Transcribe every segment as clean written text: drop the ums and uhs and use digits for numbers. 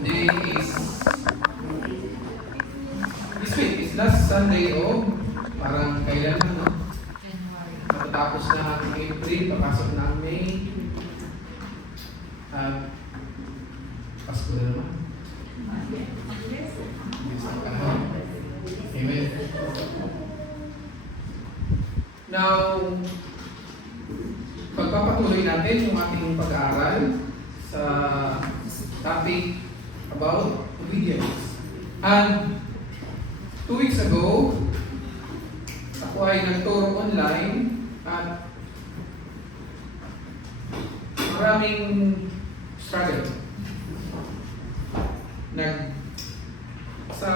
Today is this week is last Sunday of parang kailan na, no? Matatapos na ang April, papasok na ang May. Pasko na naman. Amen. Now, pagpapatuloy natin yung ating pag-aaral sa topic about obedience. And 2 weeks ago, ako ay nagturo online at maraming struggle. Sa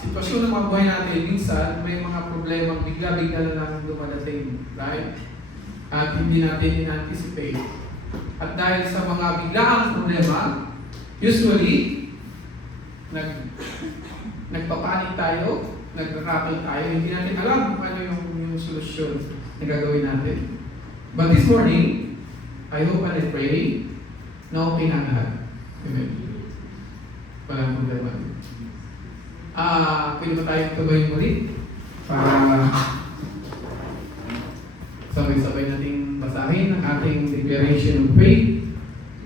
sitwasyon ng mga buhay natin, minsan may mga problemang bigla-bigla na lang dumadating, right? At hindi natin in-anticipate. At dahil sa mga biglaang problema, usually, nagpapanik tayo, nagkakapal tayo, hindi natin alam kung ano yung solusyon na gagawin natin. But this morning, I hope and I pray na okay na lahat. Amen. Walang problema. Pwede ba tayong tuloy muli para sabay-sabay nating basahin ang ating declaration of faith.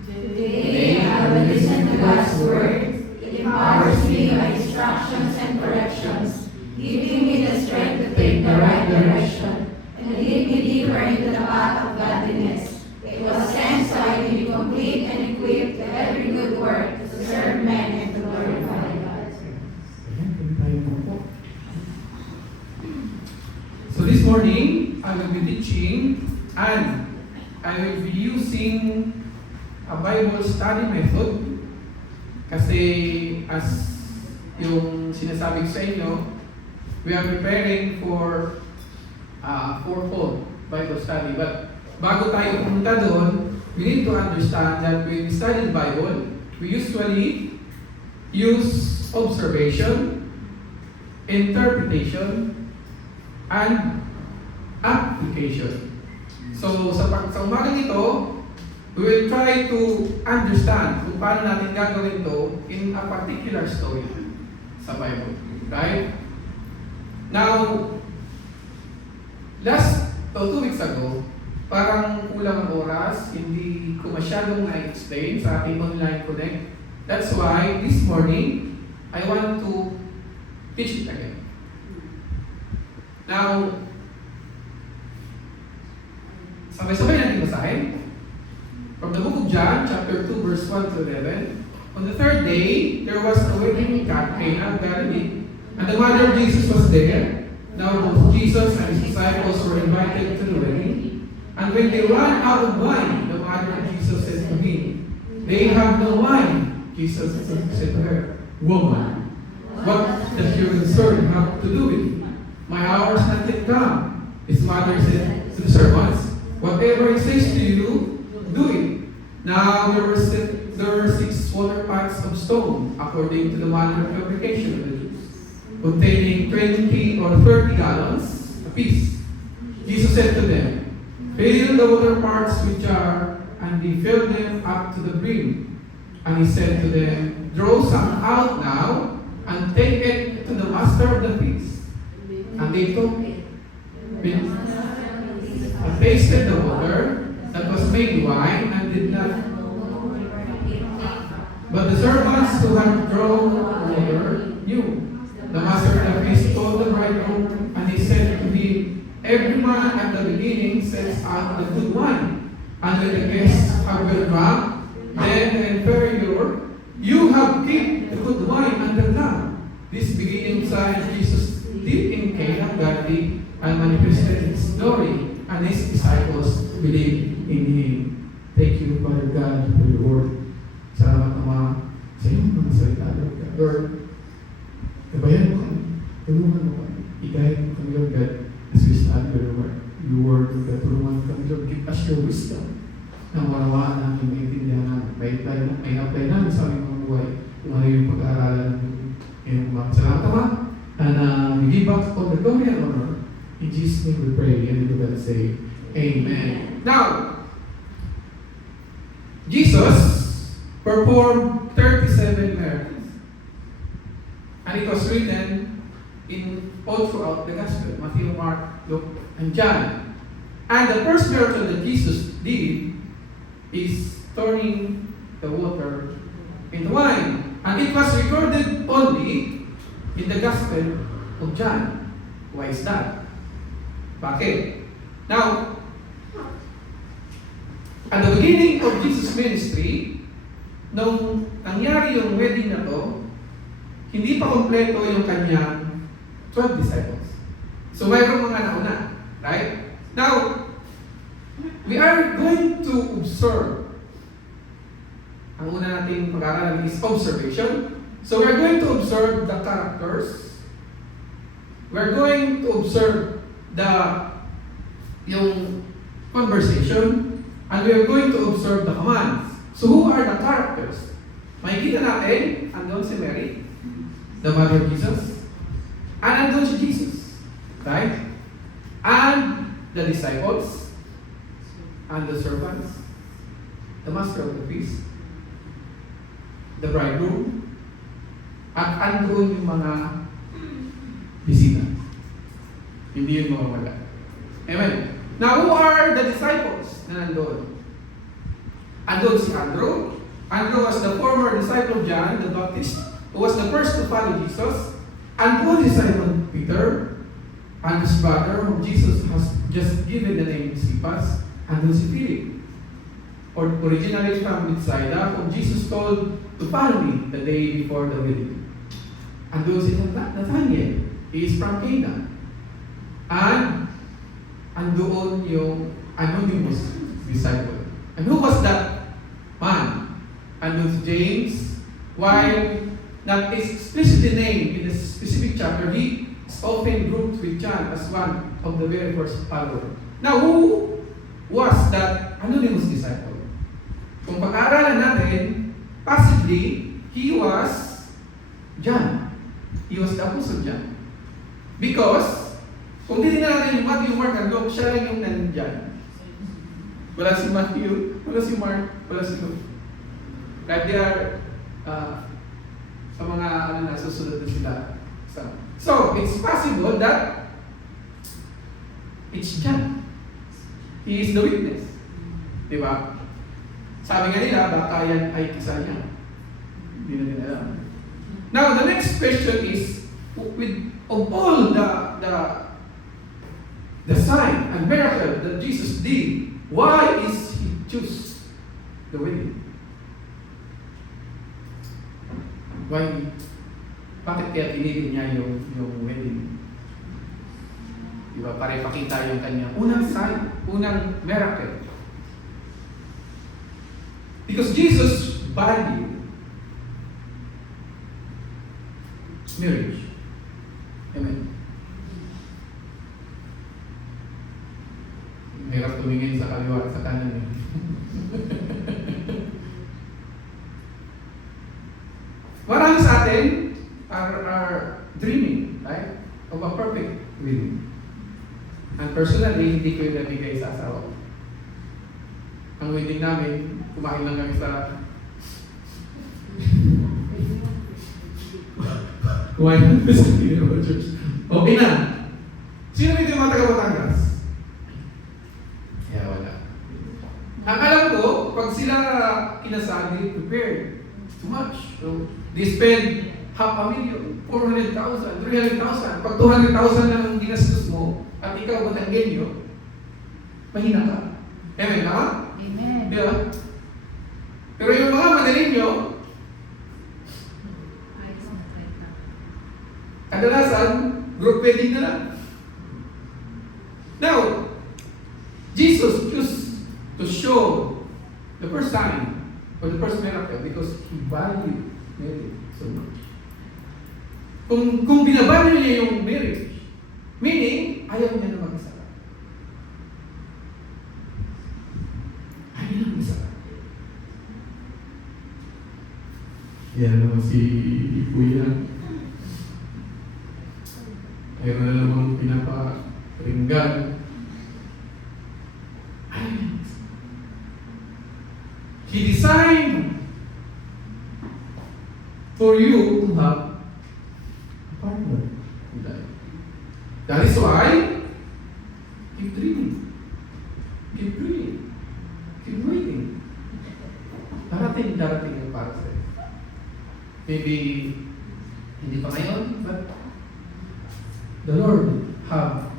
Today, I will listen to God's word. It empowers me by instructions and corrections, giving me the strength to take the right direction and lead me deeper into the path of godliness. It was sent so I can be complete and equipped to every good work to serve men and to glorify God. So this morning, I will be teaching and I will be using a Bible study method kasi as yung sinasabi ko sa inyo, we are preparing for fourfold Bible study. But bago tayo pumunta doon, we need to understand that when we study the Bible, we usually use observation, interpretation, and application. So sa umagang ito, we will try to understand kung paano natin gagawin to in a particular story sa Bible. Right? Now, 2 weeks ago, parang kulang ang oras, hindi ko masyadong na-explain sa ating online connect. That's why this morning, I want to teach it again. Now, sabay-sabay natin basahin. From the book of John, chapter 2, verse 1 to 11. On the third day, there was a wedding in Cana of Galilee, and the mother of Jesus was there. Now both Jesus and his disciples were invited to the wedding. And when they ran out of wine, the mother of Jesus said to him, "They have no wine." Jesus said to her, "Woman, what does your concern have to do with me? My hour is not yet come." His mother said to the servants, "Whatever he says to you, do it." Now there were 6 water pots of stone, according to the manner of fabrication of the Jews, containing 20 or 30 gallons apiece. Jesus said to them, "Fill the water pots with jar," and they filled them up to the brim. And he said to them, "Draw some out now, and take it to the master of the feast." And they took it, and tasted the water that was made wine, and did not. But the servants who had drawn water knew. The master of the feast told the bridegroom, and he said to him, "Every man at the beginning sets out the good wine, and when the guests have well drunk, then the inferior, you have kept the good wine until now." This beginning sign Jesus did in Cana of Galilee, and manifested his glory, and his disciples believed in him. Thank you, Father God, for your word. Salamat, Ama, sa iyong mga salita, Lord God. Lord, gabayan mo kami, tulungan mo kami, i-guide mo kami, Lord God, as we study your word, Lord God, tulungan kami, Lord, give us your wisdom, na marawaan namin, maintindihan namin, may apply namin sa aming mga buhay, kung ano yung pag-aaralan ng iyong mga salamat, Ama, and we give back all the glory and honor. In Jesus' name we pray, and we will say, Amen. Now, Jesus performed 37 And it was written in all throughout the Gospel, Matthew, Mark, Luke, and John. And the first miracle that Jesus did is turning the water into wine. And it was recorded only in the Gospel of John. Why is that? Bakit? Now, at the beginning of Jesus' ministry, nung nangyari yung wedding na to, hindi pa kompleto yung kanyang 12 disciples. So, mayroong mga nauna. Right? Now, we are going to observe. Ang una nating pag-aaralan is observation. So, we're going to observe the characters. We're going to observe yung conversation, and we're going to observe the commands. So, who are the characters? Makikita natin, andun si Mary, the mother of Jesus, and andun si Jesus. Right? And the disciples, and the servants, the master of the feast, the bridegroom, at andun yung mga bisita. Hindi yung mga wala. Amen. Now, who are the disciples na nandun? Andun si Andrew. Andrew was the former disciple of John the Baptist, who was the first to follow Jesus. Andun si Simon Peter, and his brother, whom Jesus has just given the name Cephas. Andun si Philip, originally from Bethsaida, whom Jesus told to follow me the day before the wedding. Andun si Nathanael, he is from Cana. And andoon yung anonymous disciple. And who was that man? Andun si James. While not explicitly named in a specific chapter, he is often grouped with John as one of the very first followers. Now, who was that anonymous disciple? Kung pag-aaralan natin, possibly, he was John. He was the Apostle John. Because, kung titignan natin yung Matthew, Mark, and Luke, siya lang yung nandyan. Wala si Matthew, wala si Mark, wala si Luke. Like they are, sa mga susunod na sila. So, it's possible that it's John. He is the witness. Diba? Sabi nga nila, baka yan ay kisa niya. Hindi na nila alam. Now, the next question is, of all the sign and miracle that Jesus did, why is He choose the wedding? Why? Bakit kaya pinili niya yung wedding? Diba? Para ipakita yung kanya unang sign, unang miracle. Because Jesus valued marriage. Amen. Hirap tumingin sa kaliwa at sa kanan. Marami sa atin are dreaming, right? Of a perfect wedding. And personally, hindi ko yung nabigay sa asawa. Ang wedding namin, kumain lang kami sa kumain lang kami sa Pinero Church. Okay na. Sino may mga taga-Batangas? Kaya wala. Ang alam ko, pag sila kinasal, they prepared too much. So, they spend $500,000, 400,000, 300,000. Pag 200,000 lang ang ginastos mo, at ikaw Batanggenyo, mahina ka. Amen, tama? Amen. Diba? Pero yung mga Manilenyo, kadalasan, group wedding na lang. Now, Jesus chose to show the first sign or the first miracle because He valued marriage so much. Kung binavalue niya yung marriage, meaning, ayaw niya na mag-isa. Ayaw niya na mag-isa. Yan naman si Kuya. Ayaw na namang pinaparinggan. He designed for you to have That is why, keep dreaming. Keep dreaming. Keep waiting. Darating yung para sa'yo. Maybe, hindi pa ngayon, but the Lord have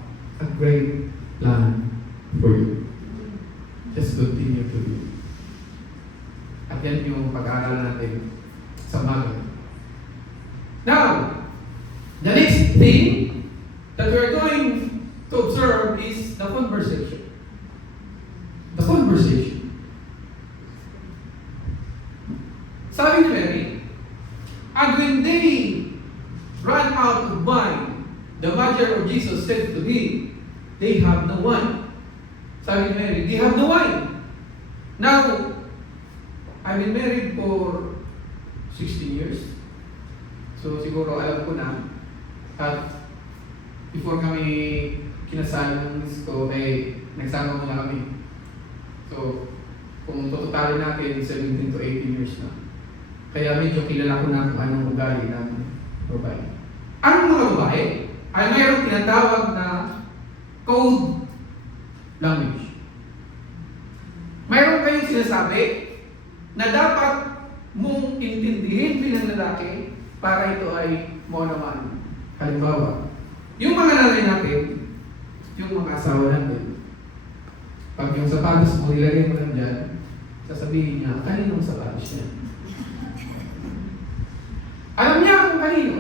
a great plan for you. Just continue to do. At yan yung pag-aaral natin sa umaga. Now, the next thing that we're going to observe is the conversation. The conversation. Sabi ni Mary, and when they ran out of wine, the mother of Jesus said to him, they have no wine. Sabi ni Mary, they have no wine. Now, I've been married for 16 years. So siguro alam ko na. At before kami kinasal ng miss ko, nagsama muna kami. So, kung tututalin natin, 17 to 18 years na. Kaya medyo kilala ko na kung anong ugali ng babae. Ang mga babae ay mayroong tinatawag na code language. Mayroon kayong sinasabi na dapat mong intindihin bilang lalaki para ito ay maunawain. Halimbawa, yung mga nanay natin, yung mga asawa natin, pag yung sapatos mo, ilagay mo lang dyan, sasabihin niya, kaninong sapatos niya? Alam niya kung kanino.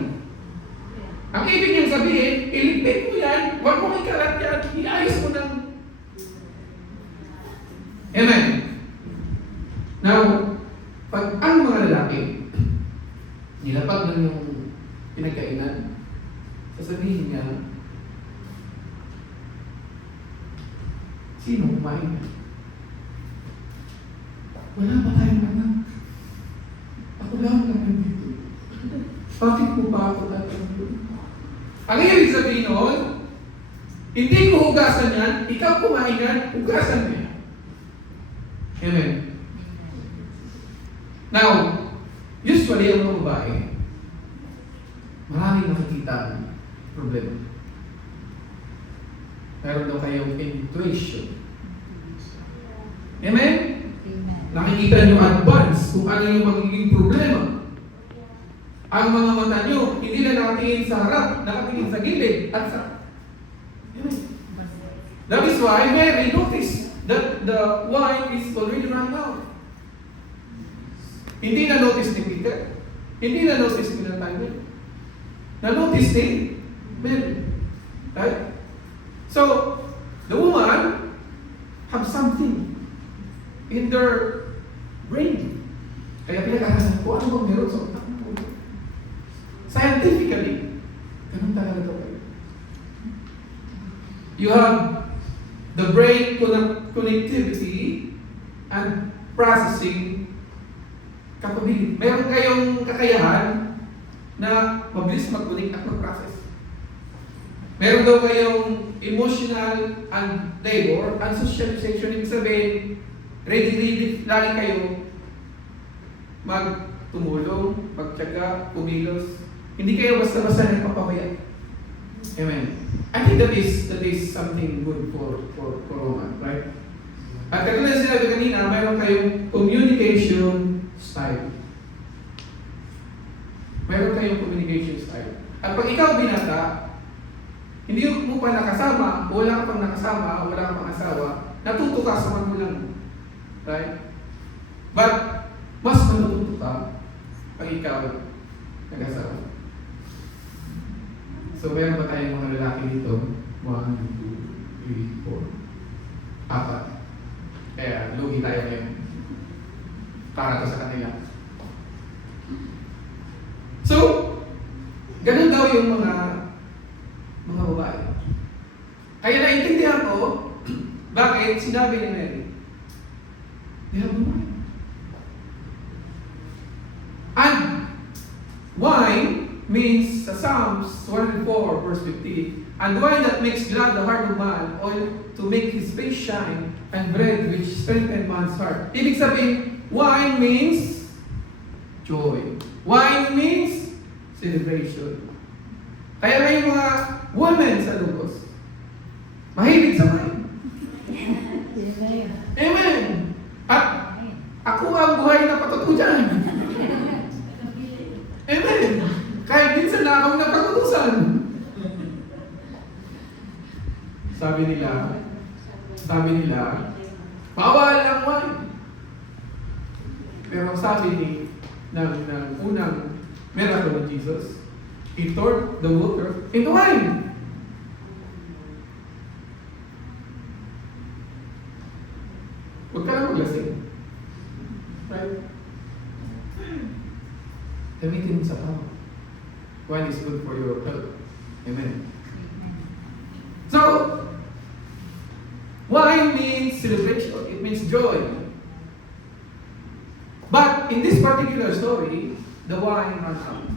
Ang ibig niyang sabihin, iligpit mo yan, huwag mo ikalat yan, iayos mo ng... Amen. Now, pag ang mga lalaki, nilapag na yung pinagkainan, sasabihin niya, sino kumain? Wala ba tayong anak? Ako lang naman dito. Bakit mo pa ako tatanggol? Ang ibig sabihin noon, hindi ko hugasan yan, ikaw kumain yan, hugasan mo yan. Amen. Now, usually ang mga babae, maraming nakikita problema. Meron daw kayong intuition. Amen? Nakikita nyo advance kung ano yung magiging problema. Ang mga mata nyo, hindi na nakatingin sa harap, nakatingin sa gilid at sa... Amen. That is why Mary noticed that the wine is already run out. Hindi na-notice ni Peter. Hindi na-notice ni Nathaniel. Na-notice ni Mary. Right? So, the woman have something in their brain. Kaya pinag-aralan ko, ano bang meron sa utak mo? Scientifically, ganun talaga ito kayo. You have the brain connectivity and processing capability. Meron kayong kakayahan na mabilis mag-connect at mag-process. Meron daw kayong emotional and labor and socialization. Ibig sabihin, ready lagi kayo magtumulong, magtiyaga, kumilos. Hindi kayo basta-basta nagpapabaya. Amen. I think that is something good for woman, right? At katulad na sinabi kanina, mayroon kayong communication style. Mayroon kayong communication style. At pag ikaw binata, hindi mo pa nakasama, wala ka pang nakasama, wala ka pang asawa, natuto ka sa magulang mo. Right? But, mas matututo ka pag ikaw nag-asawa. So, meron ba tayong mga lalaki dito? 1, 2, 3, 4, 4. Kaya, lugi tayo ngayon. Para to sa kanila. So, ganun daw yung mga babae. Kaya naintindihan ko, bakit sinabi ni Mary, they have no wine. And wine means sa Psalms 104 verse 15, and wine that makes glad the heart of man, oil to make his face shine, and bread which strengthens man's heart. Ibig sabihin, wine means joy. Wine means celebration. Kaya may mga women sa Lugos, mahilig sa wine. Amen. At ako ang buhay na patutujan. Amen. Kahit minsan na akong napagutusan. Sabi nila, bawal ang wine. Pero sabi ng unang miracle of Jesus, He turned the water into wine. Huwag ka lang maglasing. Right? Gamitin mo sa tao. Wine is good for your health. Amen. So, wine means celebration. It means joy. But in this particular story, the wine ran out.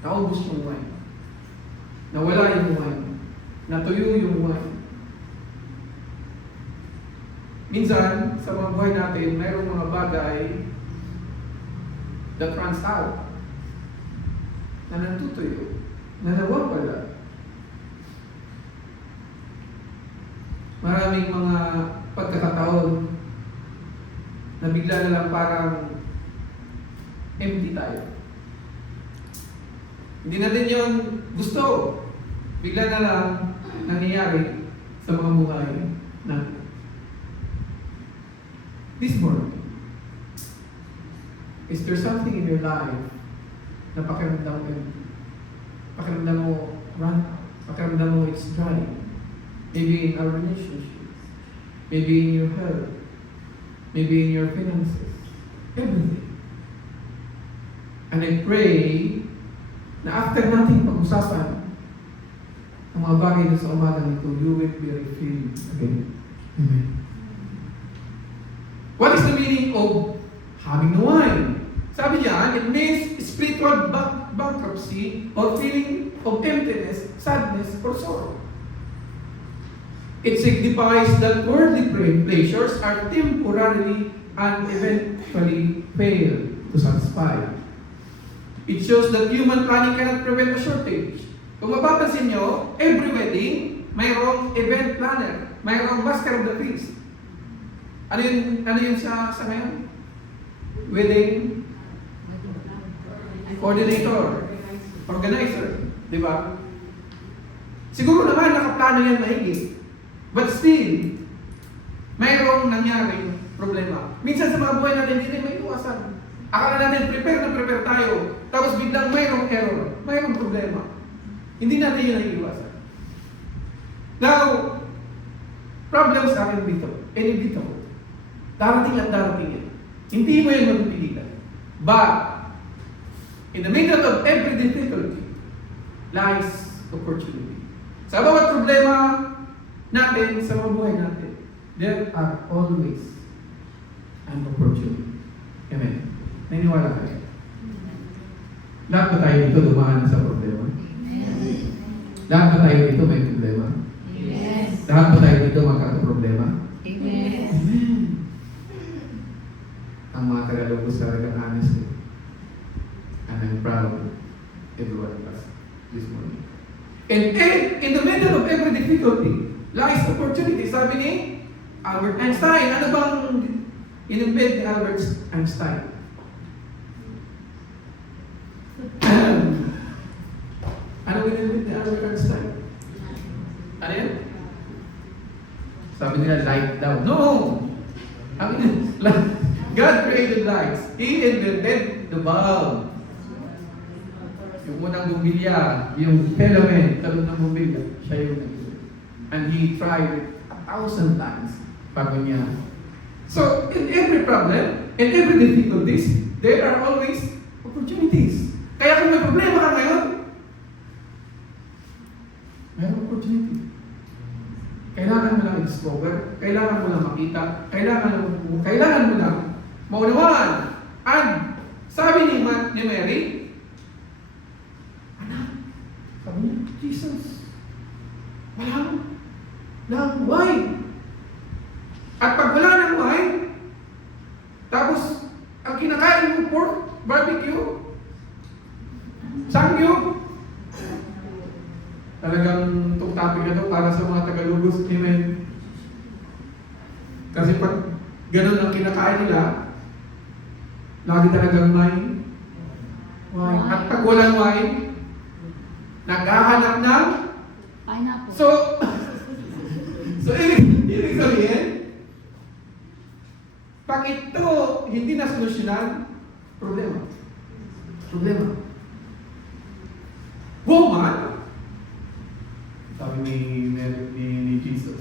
Naubos yung wine. Nawala yung wine. Natuyo yung wine. Minsan, sa mga buhay natin, mayroong mga bagay that runs out, na natutuyo, na nawawala. Maraming mga pagkakataon na bigla na lang parang empty tayo. Hindi natin yun gusto. Bigla na lang nangyayari sa mga buhay natin. This morning, is there something in your life na pakiramdam mo empty? Pakiramdam mo run out? Pakiramdam mo it's dry? Maybe in our relationships, maybe in your health, maybe in your finances, everything. And I pray na after nating pag-usapan ang mga bagay na sa umaga nito, you will be refilled again. Amen. What is the meaning of having no wine? Sabi niya, it means spiritual bankruptcy or feeling of emptiness, sadness, or sorrow. It signifies that worldly pleasures are temporarily and eventually fail to satisfy. It shows that human planning cannot prevent a shortage. Kung mapapansin nyo, every wedding, mayroong event planner, mayroong master of the feast. Ano yun sa ngayon? Wedding coordinator, organizer, di ba? Siguro naman nakaplano yan maigi. But still, mayroong nangyaring problema. Minsan sa mga buhay natin, hindi rin may iwasan. Akala natin prepare tayo, tapos biglang mayroong error, mayroong problema. Hindi natin yun naiiwasan. Now, problems are inevitable. Darating at darating yan. Hindi mo yan mapipigilan. But, in the middle of every difficulty, lies opportunity. Sa bawat problema natin, sa mga buhay natin, there are always an opportunity. Amen. Naniniwala kayo? Lahat ba tayo dito dumaan sa problema? Lahat ba tayo dito may problema? Yes. Lahat ba tayo dito magkakaproblema? Yes. Amen. Ang mga Tagalogos talagang honest. And I'm proud of everyone of us this morning. And in the middle of every difficulty lies opportunity. Sabi ni Albert Einstein. Ano bang in-embed ni Albert Einstein? Ano in-embed ni Albert Einstein? Ano yan? Sabi nila light daw. No! God created lights. He invented the bulb. Yung unang bumbilya, yung filament, talong ng bumbilya, siya yung nag-do. And he tried it 1,000 times bago niya. So, in every problem, in every difficulties, there are always opportunities. Kaya kung may problema ka ngayon, may opportunity. Kailangan mo lang i-discover, kailangan mo lang makita, kailangan mo lang maunawaan. And sabi ni Mary, sabi niya, Jesus, wala ng wine. At pag wala ng wine, tapos ang kinakain mo pork, barbecue, sangyup, Talagang itong topic na to para sa mga Tagalogos. Amen. Kasi pag ganun ang kinakain nila, lagi talagang wine. At pag walang wine, naghahanap ng Pineapple. So ibig sabihin, pag ito hindi na solusyonan, problema. Woman, sabi ni Jesus,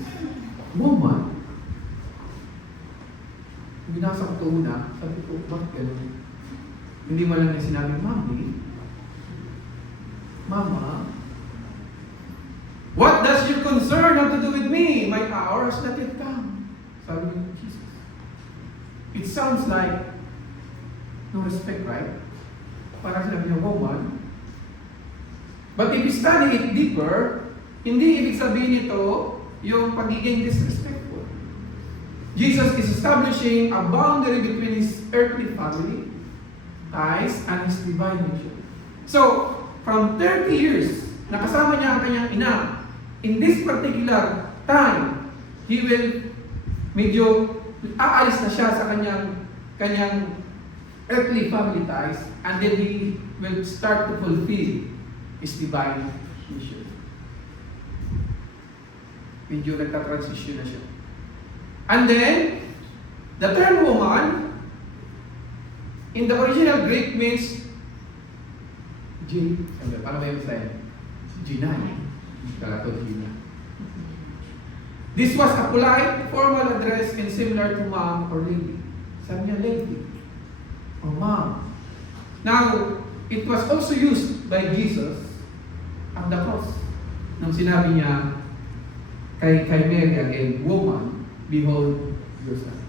woman, binasa ko ito una, sabi ko, bakit ganun? Hindi mo lang niya sinabi, Mama, what does your concern have to do with me? My hour has not yet come. Sabi ni Jesus. It sounds like no respect, right? Parang sinabi niya, woman. But if you study it deeper, hindi ibig sabihin ito yung pagiging disrespectful. Jesus is establishing a boundary between his earthly family ties and his divine nature. So, from 30 years, nakasama niya ang kanyang ina. In this particular time, he will medyo aalis na siya sa kanyang earthly family ties, and then he will start to fulfill his divine mission. Medyo nagta-transition na siya. And then, the term woman, in the original Greek means paano ba yung sa'yo? Gina. Kala ko Gina. This was a polite, formal address and similar to mom or lady. Sabi niya, lady. Or mom. Now, it was also used by Jesus at the cross. Nung sinabi niya kay Mary again, woman, behold your son.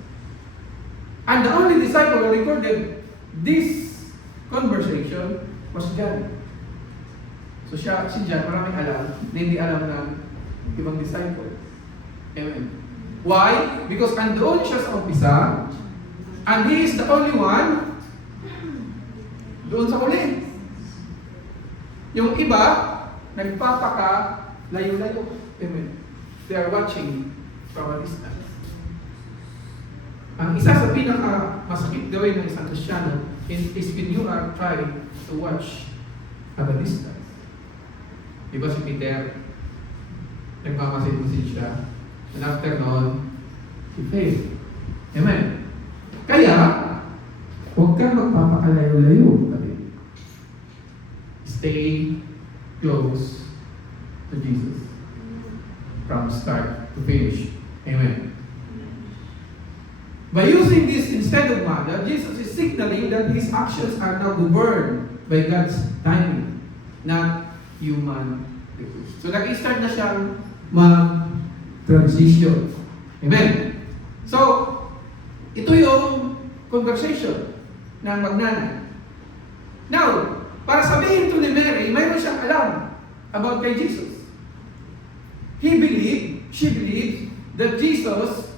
And the only disciple who recorded this conversation was John. So si John, maraming alam, na hindi alam ng ibang disciple. Amen. Why? Because andoon siya sa umpisa, and he is the only one doon sa huli. Yung iba, nagpapaka layo-layo. Amen. They are watching from a distance. Ang isa sa pinaka-masakit gawin ng isang Kristyano is when you are trying to watch at a distance. Diba si Peter, nagmamasid-masid siya, and after noon, he failed. Amen. Kaya, huwag kang magpapakalayo-layo. Stay close to Jesus from start to finish. Amen. By using this instead of mother, Jesus is signaling that his actions are now governed by God's timing, not human request. So nag-start na siyang mag-transition. Amen. So, ito yung conversation ng magnanay. Now, para sabihin to ni Mary, mayroon siyang alam about kay Jesus. She believed that Jesus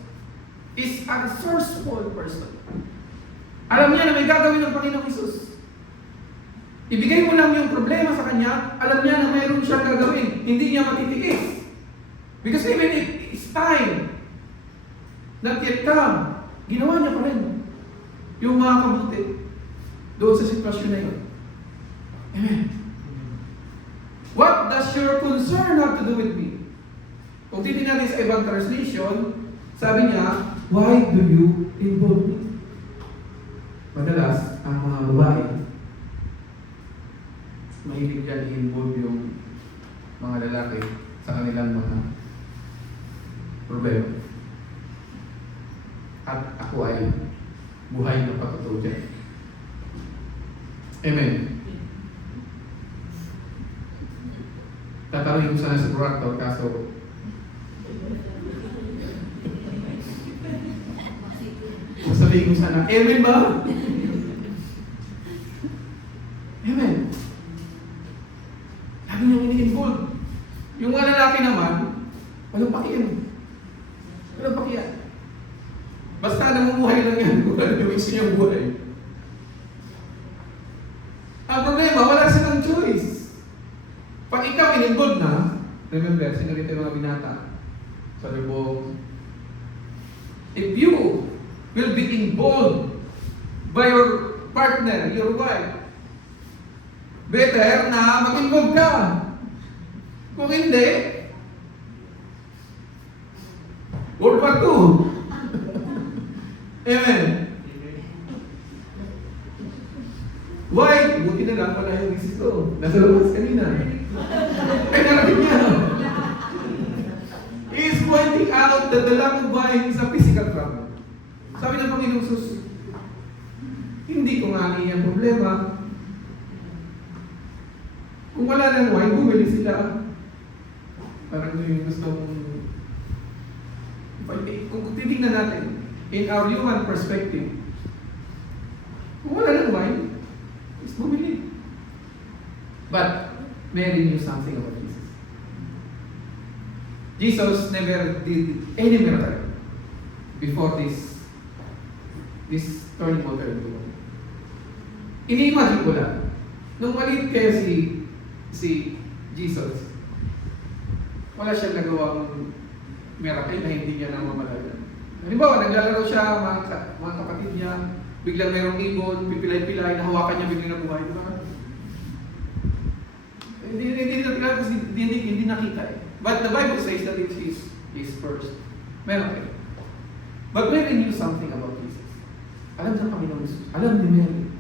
is a resourceful person. Alam niya na may gagawin ng Panginoong Jesus. Ibigay mo lang yung problema sa kanya, alam niya na mayroon siyang gagawin. Hindi niya matitiis. Because even if it's time not yet come, ginawa niya pa rin yung mga kabuti doon sa sitwasyon na yun. Amen. What does your concern have to do with me? Kung titignan natin sa ibang translation, sabi niya, why do you involve me? Madalas, ang mga babae, mahilig dyan i-involve yung mga lalaki sa kanilang mga problema. At ako ay buhay na patutuo dyan. Amen. Tatanungin ko sana sa Burato, kaso sasabihin ko sana, amen ba? Amen. Lagi niyang ini-involve. Yung mga lalaki naman, walang pakiyan. Walang pakiyan. Basta namumuhay lang yan, wala yung gusto niyang buhay. Ang problema, wala silang choice. Pag ikaw in-involve na, Remember, sinarito yung mga binata. Father Bong, if you will be involved by your partner, your wife, better na mag-involve ka. Kung hindi, World War II. Amen. Why? Buti na lang pala yung misis ko. Nasa labas kanina. Ay, narating niya. He is pointing out that the lack of wine is a physical problem. Sabi ng Panginoong Sus, hindi ko nga niyan problema. Kung wala ng wine, bumili sila. Parang yung gusto mong... Kung titignan natin, in our human perspective, kung wala ng wine, is bumili. But Mary knew something about Jesus. Jesus never did any miracle before this turning water into wine. Ini-imagine ko lang, nung maliit kayo si Jesus, wala siyang nagawang miracle na hindi niya namamalayan. Halimbawa, naglalaro siya, mga kapatid niya, biglang mayroong ibon, pipilay-pilay, nahawakan niya, biglang nabuhay. Diba? Hindi nakita eh. But the Bible says that it is his first miracle. But Mary knew something about Jesus. Alam sa Panginoon Jesus. Alam ni Mary.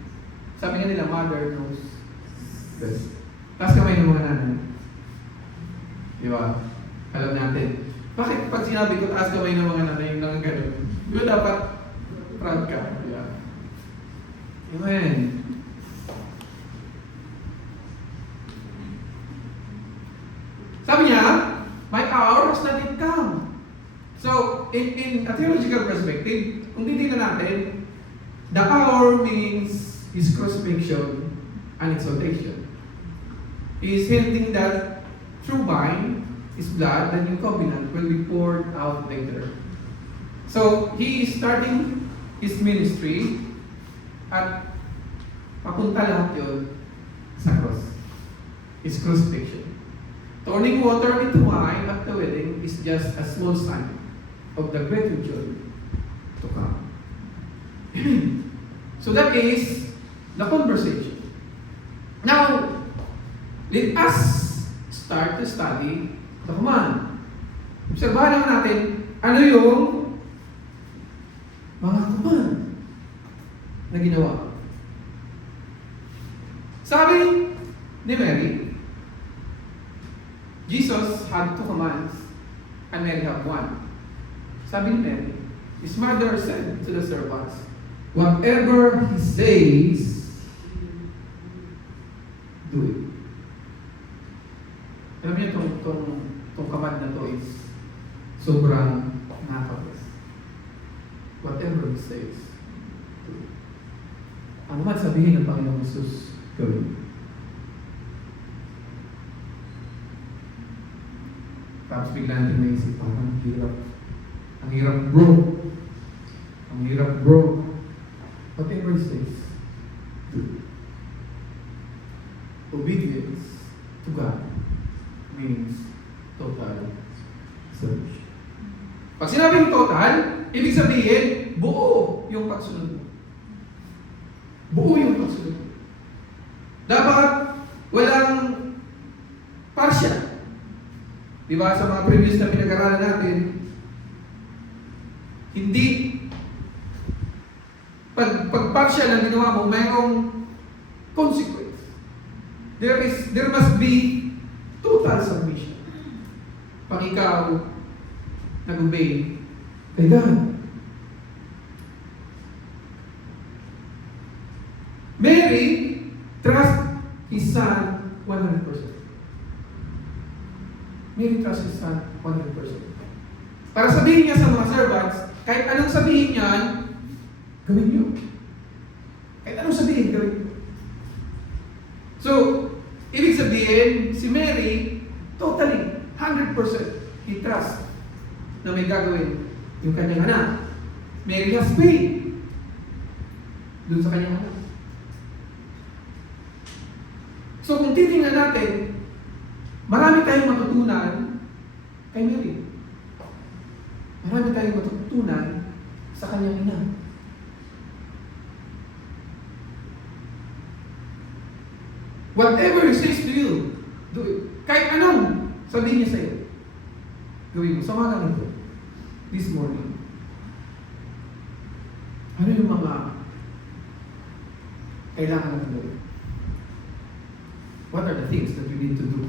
Sabi nga nila, mother knows best. Taas kamay ng mga nanay. Di ba? Alam natin. Bakit pag sinabi ko taas kamay ng mga nanay yung gano'n? Di ba dapat proud ka? Yeah. Amen. Sabi niya, my hour has not yet come. So, in a theological perspective, kung titignan natin, the hour means his crucifixion and exaltation. He is hinting that through wine, his blood, the new covenant, will be poured out later. So, he is starting his ministry at papunta lahat yun sa cross. His crucifixion. Turning water into wine at the wedding is just a small sign of the greater joy to come. So that is the conversation. Now, let us start to study the command. Obserbahan naman natin ano yung mga command na ginawa. Sabi ni Mary, Jesus had 2 commands and Mary had 1. Sabi ni Mary, his mother said to the servants, whatever he says, do it. Alam niyo itong command na to is sobrang nakakabas. Whatever he says, do it. Ano man sabihin ng Panginoong Jesus, gawin. Tapos bigla natin naisip, parang hirap. Ang hirap bro. Ang hirap bro. Whatever it says, do. Obedience to God means total submission. Pag sinabing total, ibig sabihin, buo yung pagsunod mo. Buo yung pagsunod mo. Dapat walang partial. Diba sa mga previous na pinag-aralan natin, hindi pag partial ang ginawa mo, mayroong consequence. There must be total submission. Pag ikaw nag-obey kay God. Mary trust his son 100%. Mary trust his son 100%. Para sabihin niya sa mga servants, kahit anong sabihin niyan, gawin niyo. Kahit anong sabihin, gawin niyo. So, ibig sabihin, si Mary, totally, 100%, he trust na may gagawin yung kanyang anak. Mary has faith dun sa kanyang anak. So, kung titingnan natin, Marami tayong matutunan kay Mary. Marami tayong matutunan sa kanyang ina. Whatever He says to you, do it. Kahit anong sabihin niya sa'yo, gawin mo. Sa mga ganito, this morning, ano yung mga kailangan natin gawin? What are the things that you need to do?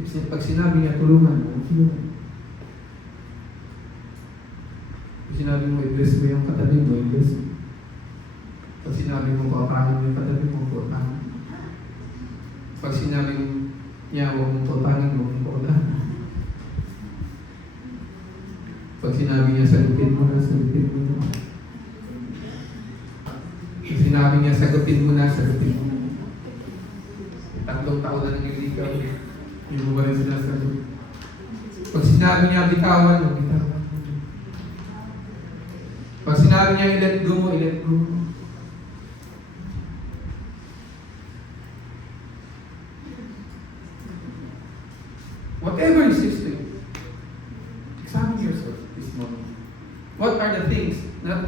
Pag sinabi niya, tulungan mo, tulungan. Pag sinabi mo, i-bless mo yung katabi mo, i-bless mo. Pag sinabi mo, papahin mo yung katabi mo, papahin. Pag sinabi niya, huwag mong papahin mo, papahin. Pag sinabi niya, sagutin mo na, sagutin mo na. Pag sinabi niya, sagutin mo na, sagutin mo na. 3 taon na nangyiligaw. Hindi mo ba rin sinasagot? Pag sinabi niya, bitawan mo, bitawan mo. Pag sinabi niya, i-let go mo, i-let go mo. Whatever He says to you, examine yourself this morning. What are the things na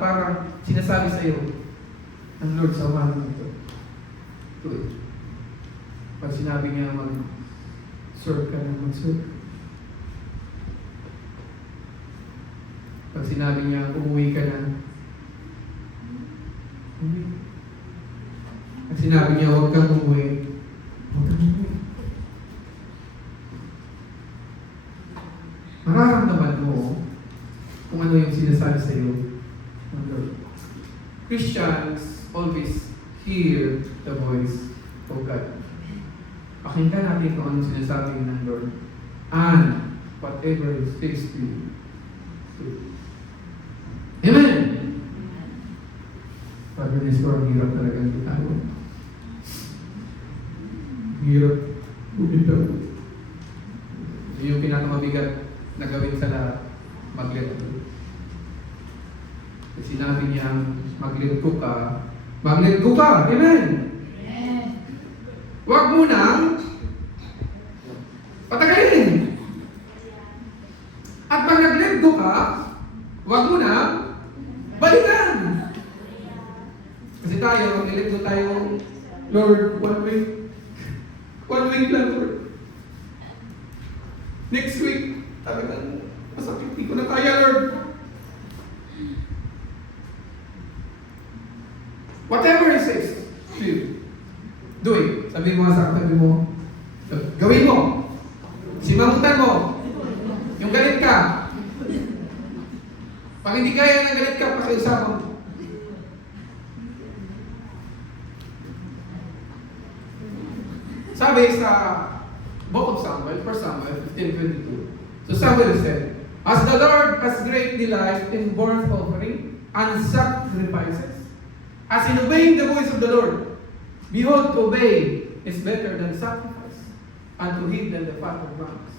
parang sinasabi sa iyo ng Lord sa umaga nito? Do it. Pag sinabi niya mag-serve ka na, mag-serve. Pag sinabi niya umuwi ka na, umuwi. Pag sinabi niya huwag kang umuwi, huwag kang umuwi. Mararamdaman mo kung ano yung sinasabi sa iyo ng Lord. Christians always hear the voice of God. Pakinggan natin kung ano sinasabi ng Lord. And whatever He says to you, do. Amen! Father, this for ang hirap talagang bitaw. Hirap bitaw. Yung pinakamabigat na gawin sa lahat, mag-let go. Kasi sinabi niya, mag-let go ka, mag-let go ka. Amen! Huwag mo nang patagalin. At pag nag-let go ka, huwag mo nang balikan. Kasi tayo, mag-let go tayo, Lord, 1 week. 1 week lang, Lord. Next week, talagang masakit. Hindi ko na kaya, Lord. Whatever He says to you, do it. Sabi mo sa katabi mo, gawin mo. Simamutan mo. Yung galit ka. Pag hindi kaya ng galit ka, pakiusama mo. Sabi sa Book of Samuel, 1 Samuel 15:22. So Samuel said, as the Lord has great delight in burnt offering and sacrifices, as in obeying the voice of the Lord, behold, to obey is better than sacrifice, and to heed than the fat of rams.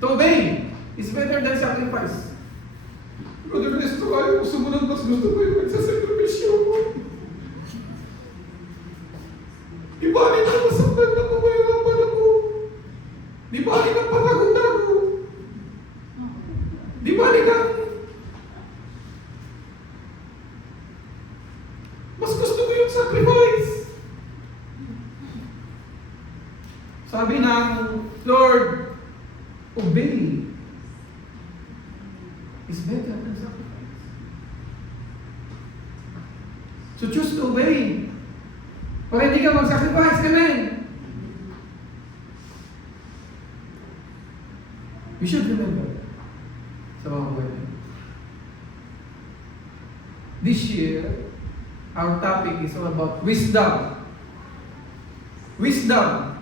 To obey is better than sacrifice. Brother Nestor, ayaw ko sumunod, mas gusto ko yung nagsasakripisyo mo. Di ba rin ang masaktan na kumahirapan ako? Di ba rin ang pagod ako? Di ba rin ang mas gusto ko yung sacrifice? Sabi ng Lord, obey is better than sacrifice. So choose to obey. Para hindi ka mag-sacrifice. Amen. We should remember sa mga buhay. This year, our topic is all about wisdom. Wisdom.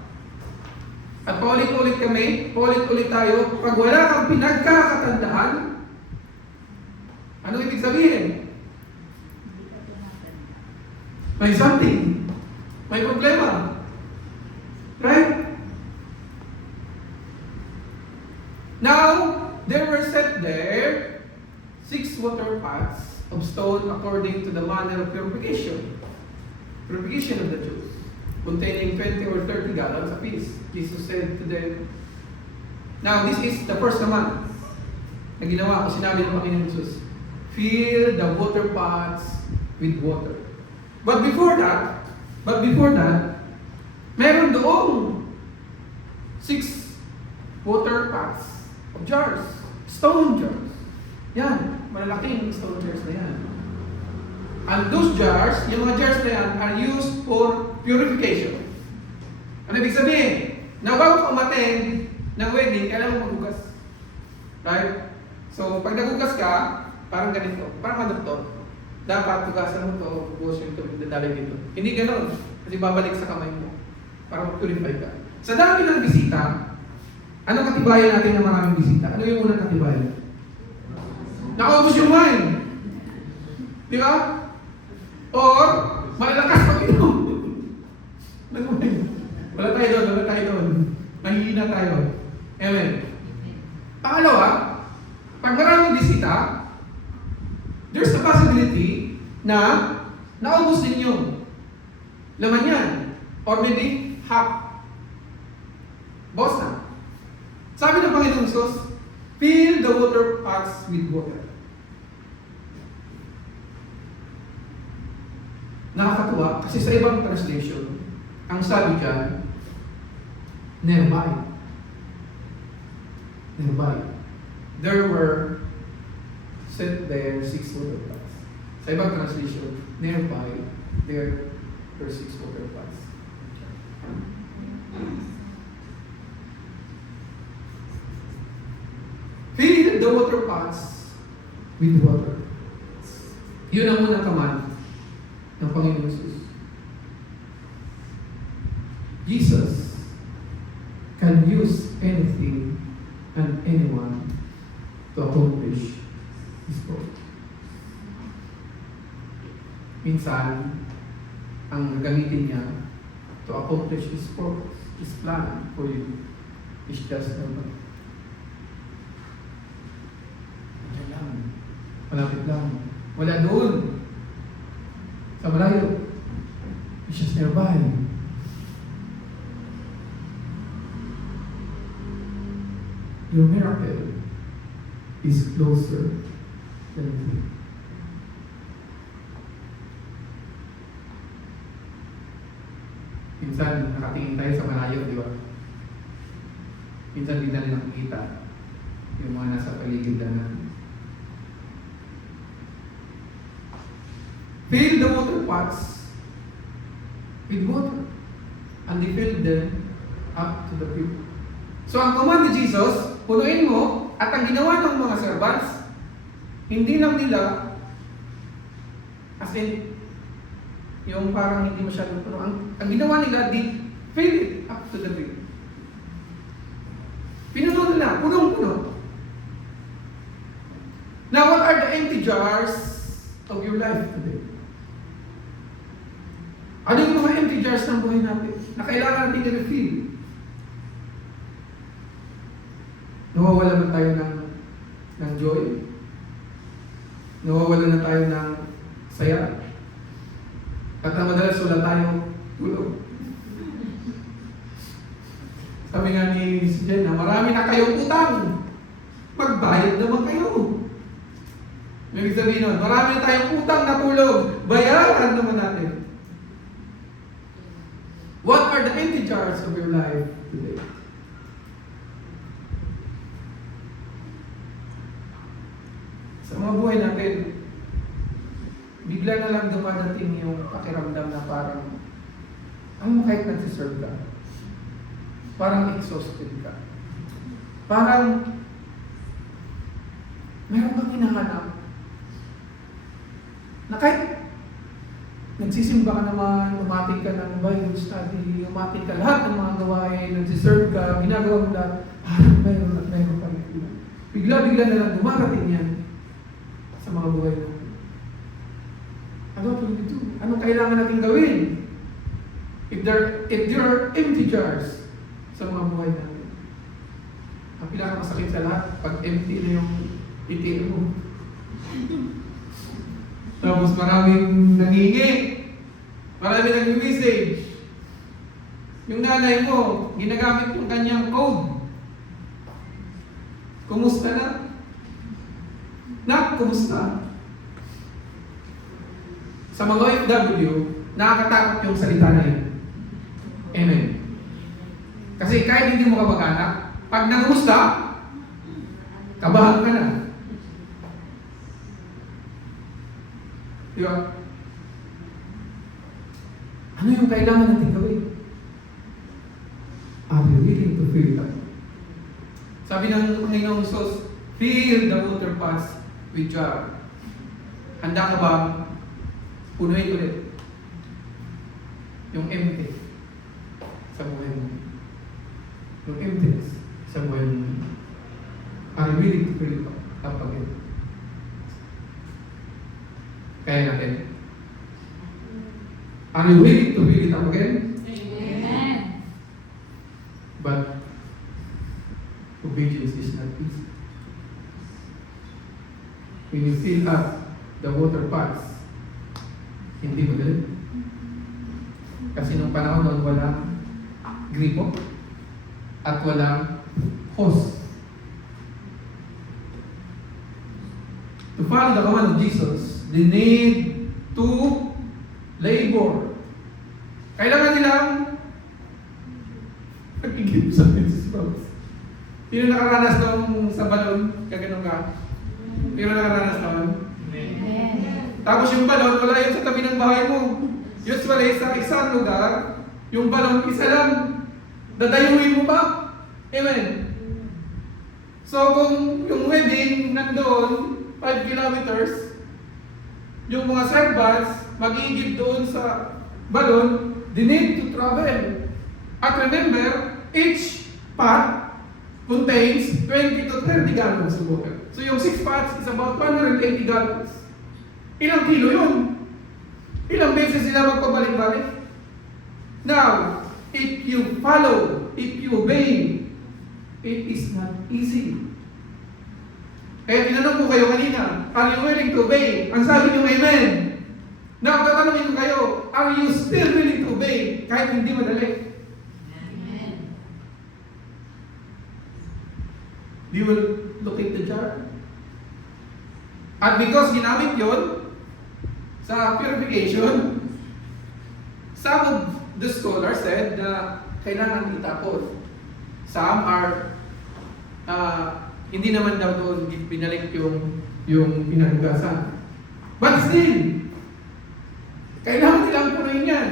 At paulit-ulit kami, paulit-ulit tayo, pag wala kang pinagkakatandaan, ano ibig sabihin? May something. May problema. Right? Now, there were set there 6 water pots of stone according to the manner of purification. Purification of the Jews. containing 20 or 30 gallons apiece. Jesus said to them, now this is the first command na ginawa ko, sinabi ng Panginoon Jesus, fill the water pots with water. But before that, meron doong 6 water pots of jars, stone jars. Yan, malalaking stone jars na yan. And those jars, yung mga jars na yan, are used for purification. Ano ibig sabihin? Na bago ka umattend ng wedding, kailangan mo maghugas. Right? So, pag nagugas ka, parang ganito, parang madoktor. Dapat hugasan mo ito, buhos yung tubig na dali dito. Hindi ganoon, kasi babalik sa kamay mo. Para purify ka. Sa dami ng bisita, ano katibayan natin ng maraming bisita? Ano yung unang katibayan? Nakaubos yung wine. Di ba? Or, malalakas pag-inom. Wala tayo doon. Mahihina tayo. Amen. Pangalawa, pag maraming bisita, there's a possibility na naubos din yung laman yan. Or maybe half. Boss na. Sabi ng Panginoon Jesus, fill the water pots with water. Nakakatuwa kasi sa ibang translation, ang sabi dyan, nearby. There were set there 6 water pots. Sa ibang translation, nearby, there were 6 water pots. Fill the water pots with water. Yun ang unang command ng Panginoon Jesus. Jesus can use anything and anyone to accomplish His goal. Minsan, ang gagamitin niya to accomplish His purpose, His plan for you, is just normal. Diyan lang. Malapit lang. Wala doon. Sa malayo. It's just nearby. Your miracle is closer than you think. Minsan, nakatingin tayo sa malayo, di ba? Minsan, di natin nakikita yung mga nasa paligid natin. Fill the water pots with water, and they filled them up to the brim. So, ang command ni Jesus, punuin mo, at ang ginawa ng mga servants, hindi lang nila, as in, yung parang hindi masyadong puno. Ang ginawa nila, they fill it up to the brim. Pinuno nila, punong-puno. Now, what are the empty jars of your life today? Ano yung mga empty jars ng buhay natin na kailangan natin i-refill? Nawawala na tayo ng joy? Nawawala na tayo ng saya? At na madalas wala tayong tulog. Sabi nga ni Miss Jen na marami na kayong utang. Magbayad naman kayo. Ibig sabihin nun, marami na tayong utang na tulog. Bayaran naman natin. What are the empty jars of your life today? Sa mga buhay natin, bigla na lang dumadating yung pakiramdam na parang, kahit nagsiserve ka, parang exhausted ka. Parang, meron kang hinahanap na kahit nagsisimba ka naman, umating ka ng Bible study, umating ka lahat ng mga gawain, nagsiserve ka, ginagawa mo lahat, mayroon at mayroon pa rin. Bigla-bigla na lang dumarating yan sa mga buhay natin. Ano will we do? Anong kailangan natin gawin? If there are empty jars sa mga buhay natin. Ang pinakamasakit sa lahat, pag empty na yung ATM mo. Tapos maraming nangingi. Maraming nag-message. Yung nanay mo, ginagamit yung kanyang code. Kumusta na? Nak, kumusta? Sa mga OFW, nakakatakot yung salita na yun. Amen. Kasi kahit hindi mo kamag-anak, pag nangumusta, kabahan ka na. Di ba? Ano yung kailangan natin gawin? Are you willing to fill it up? Sabi ng Panginoong Sos, fill the water pots with jar. Handa ka ba? Punuin ulit. Yung empty sa buhay mo. Yung emptiness sa buhay mo. Are you willing to fill it up again? Kaya natin. Are you willing to fill it up again? Amen. But obedience is not easy. When you fill up the water pots, hindi madali. Kasi nung panahon noon, walang gripo at walang hose. To follow the command of Jesus, they need to labor. Kailangan nilang pag-igip sa spouse. Sino nakaranas nung sa balon? Kaganon ka? Sino nakaranas naman? Amen. Tapos yung balon, wala yun sa tabi ng bahay mo. Usually, sa isang lugar, yung balon, isa lang. Dadayuin mo pa. Amen. So, kung yung wedding nandoon, 5 kilometers, yung mga servants, mag-iigib doon sa balon, they need to travel. At remember, each pot contains 20 to 30 gallons of water. So yung 6 pots is about 180 gallons. Ilang kilo yun? Ilang beses sila magpabalik-balik? Now, if you follow, if you obey, it is not easy. Kaya tinanong ko kayo kanina, are you willing to obey? Ang sabi niyo, amen. Now, tatanungin ko kayo, are you still willing to obey kahit hindi madali? Amen. Do you locate the jar? At because ginamit yon sa purification, some of the scholars said na kailangan itapon. Some are hindi naman daw doon binalik yung pinahugasan. But still, kailangan nilang punuin yan.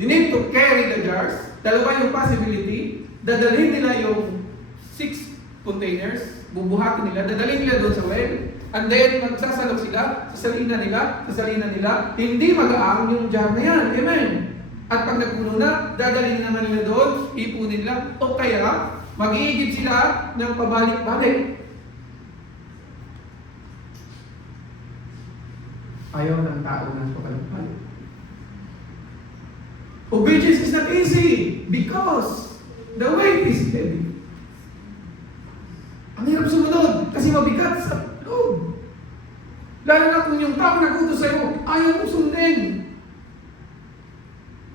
They need to carry the jars. Dalawa yung possibility. Dadalhin nila yung 6 containers, bubuhatin nila, dadalhin nila doon sa well, and then magsasalok sila sa salina nila, hindi mag-aang yung jar na yan. Amen. At pag nagpuno na, dadalhin naman nila doon, ipunin nila, o kaya, mag-iigib sila ng pabalik-balik. Ayaw ng tao ng pabalik-balik. Obedience is not easy because the weight is heavy. Ang hirap sumunod kasi mabigat sa loob. Lalo na kung yung tao nagutos sa'yo, ayaw mo sundin.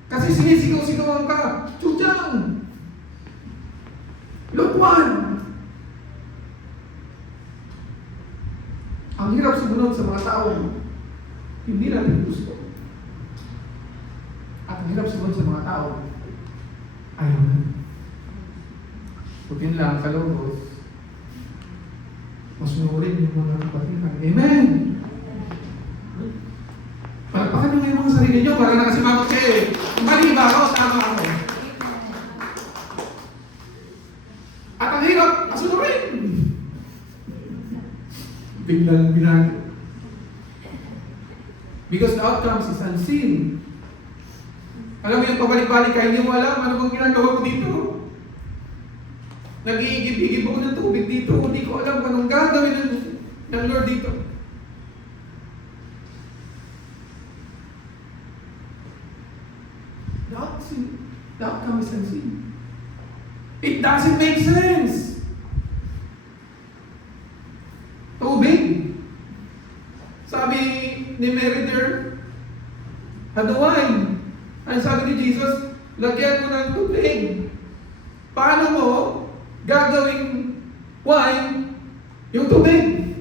Kasi sinisigaw-sigawan ka, Chujang! Lukwan! Ang hirap sumunod sa mga tao, hindi natin gusto. At ang hirap sumunod sa mga tao, ayaw na. Butin lang sa logos, mas nurin yung mga kapatiran. Amen! Palagpakan nyo ngayon mga sarili nyo para nakasimangot kayo eh. Mali ba ako? Tama ako. At ang hirap, masunurin! Biglang binago. Because the outcomes is unseen. Alam mo yung pabalik-balik kayo, hindi mo alam ano bang ginagawa ko dito. Nag-iigib-igib ako ng tubig dito. Hindi ko alam kung anong gagawin ng Lord dito. The outcome is unseen. It doesn't make sense. Tubig. Sabi ni Merider, had the wine. Ang sabi ni Jesus, lagyan mo ng tubig. Paano mo gagawing wine yung tubig?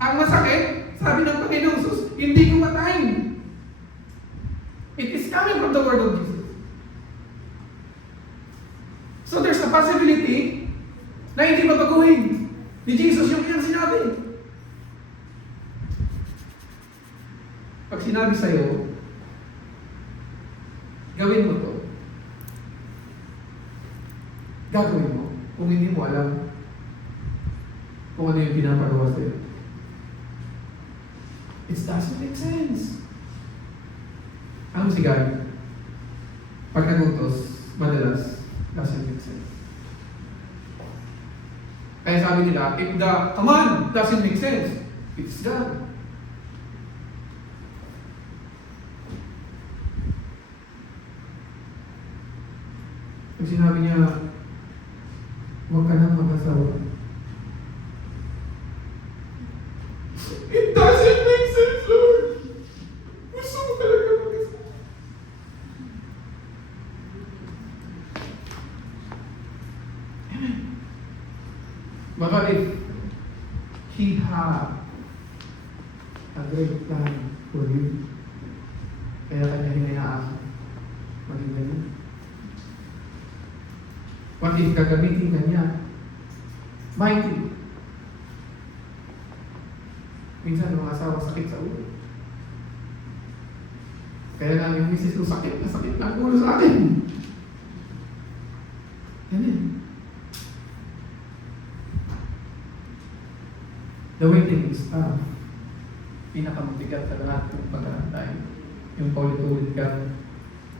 Ang masakit, sabi ng Panginoong Jesus, hindi kumatayin. It is coming from the word of Jesus. So there's a possibility na hindi mabaguhin ni Jesus yung iyang sinabi. Pag sinabi sa'yo, gawin mo to. Gagawin mo. Kung hindi mo alam kung ano yung pinapagawa sa'yo. It doesn't make sense. Ang sigay, pag nagutos, madalas, doesn't make sense. Kaya sabi nila, if the command doesn't make sense, it's God. Pag sinabi niya, huwag ka nang mag-asawa. It doesn't make sense, Lord. Gusto ko talaga mag-asawa. Baka if He had a great plan for you, kaya kanya hinayaaan maging ganyan. What if gagamitin ka niya? Mighty. Minsan mga asawa sakit sa ulo. Kaya nga yung misis ko sakit na ang ulo sa akin. Ganyan. The waiting is tough. Pinakamubigat sa lahat ng pagkakantay. Yung paulit-ulit ka,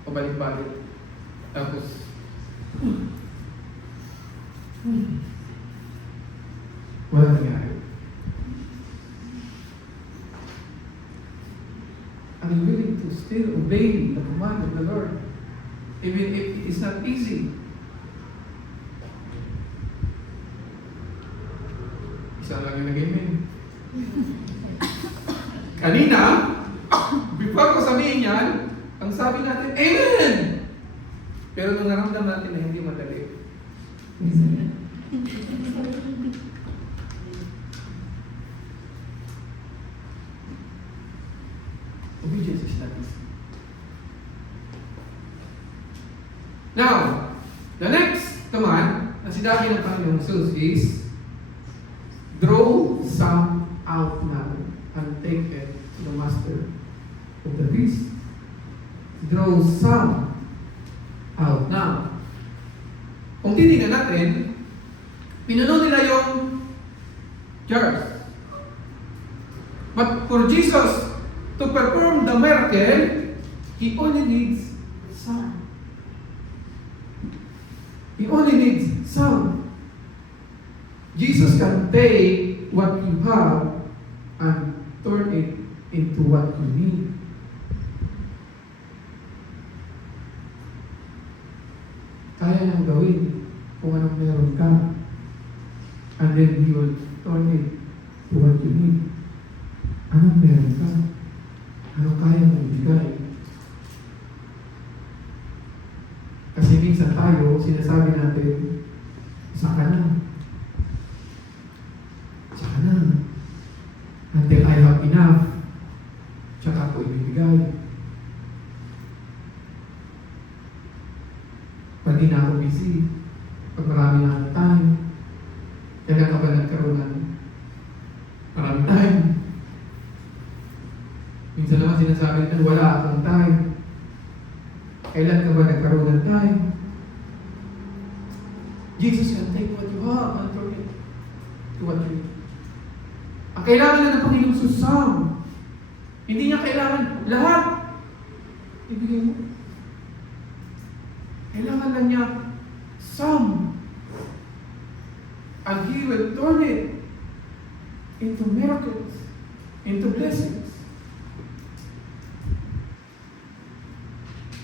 pabalik-balik. Tapos, wala nangyari. Are you willing to still obey the command of the Lord? Even if it is not easy. Isa lang yung nag-amen. Kanina, before ko sabihin yan, ang sabi natin, Amen! Pero nung naramdam natin na hindi madali, obedience is not easy. Now, the next command na sinabi ng Panginoong Jesus is, draw some out now and take it to the master of the feast. Draw some out now. Kung titignan natin, pinuno nila yung jars. But for Jesus to perform the miracle, He only needs some. He only needs some. Jesus can take what you have and turn it into what you need. Kaya niyang gawin kung anong meron ka. And then He will turn it to what you need. Anong meron ka? Ano kaya mong ibigay? Kasi minsan tayo, sinasabi natin, saka na. Saka na. Until I have enough, tsaka ako ibibigay. Pag di na ako busy, pag marami na akong time, kailan ka ba nagkaroon ng maraming time? Minsan naman sinasabi natin, wala akong time. Kailan ka ba nagkaroon ng time? Jesus can take what you have and turn it to what you need. Ang kailangan na ng Panginoon susam. Hindi niya kailangan lahat. Ibigay mo. Kailangan lang niya some. And He will turn it into miracles, into blessings.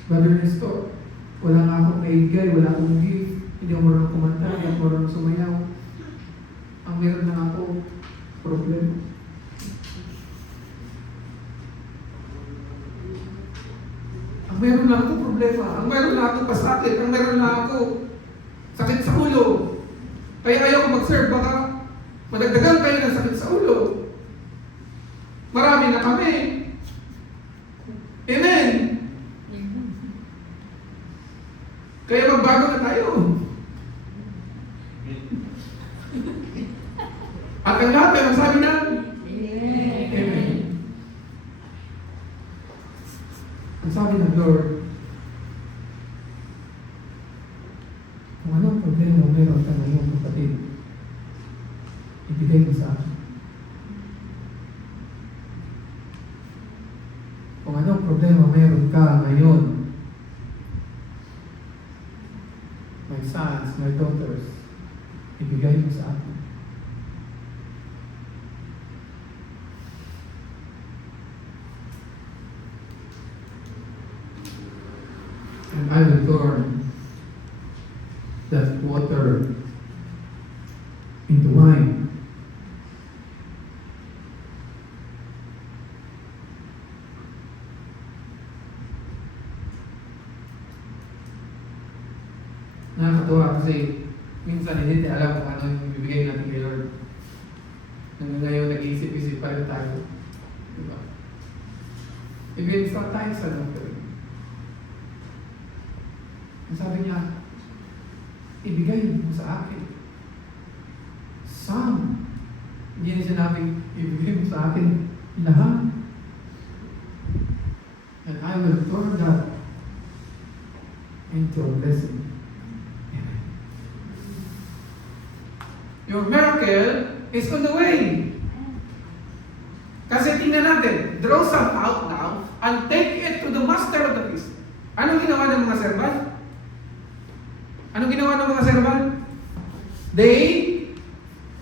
Brother Nestor, wala nga akong naibigay, wala akong gift, hindi ako marunong kumanta, hindi ako marunong sumayaw. Ang meron na ako, problema. Ang Ang meron lang ako problema, ang meron lang ako pasakit, ang meron lang ako sakit sa ulo. Kaya ayaw ko mag-serve, baka madagdagan kayo ng sakit sa ulo. Marami na kami. Amen. Kaya magbago na tayo. At ang lahat ay masabi na, Amen. Ang sabi ng Lord, kung anong problema meron ka ng iyong kapatid, ibigay mo sa akin. Kung anong problema meron ka ngayon, my sons, my daughters, ibigay mo sa akin. And I will turn that water into wine. Nakakatuwa kasi minsan hindi natin alam kung ano yung bibigay natin kay Lord. Hanggang ngayon, nag-iisip-isip pa rin tayo. Diba? Ibig tayo sa Lord. Ang sabi niya, ibigay mo sa akin. Some. Hindi niya sinabing, ibigay mo sa akin lahat. And I will turn that into a blessing. Amen. Your miracle is on the way. Kasi tingnan natin, draw some out now and take it to the master of the feast. Anong ginawa ng mga servant? Anong ginawa ng mga servant? They